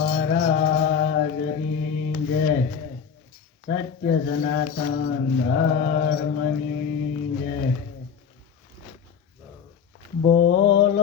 महाराज की जय। सत्य सनातन धर्मनी जय। बोल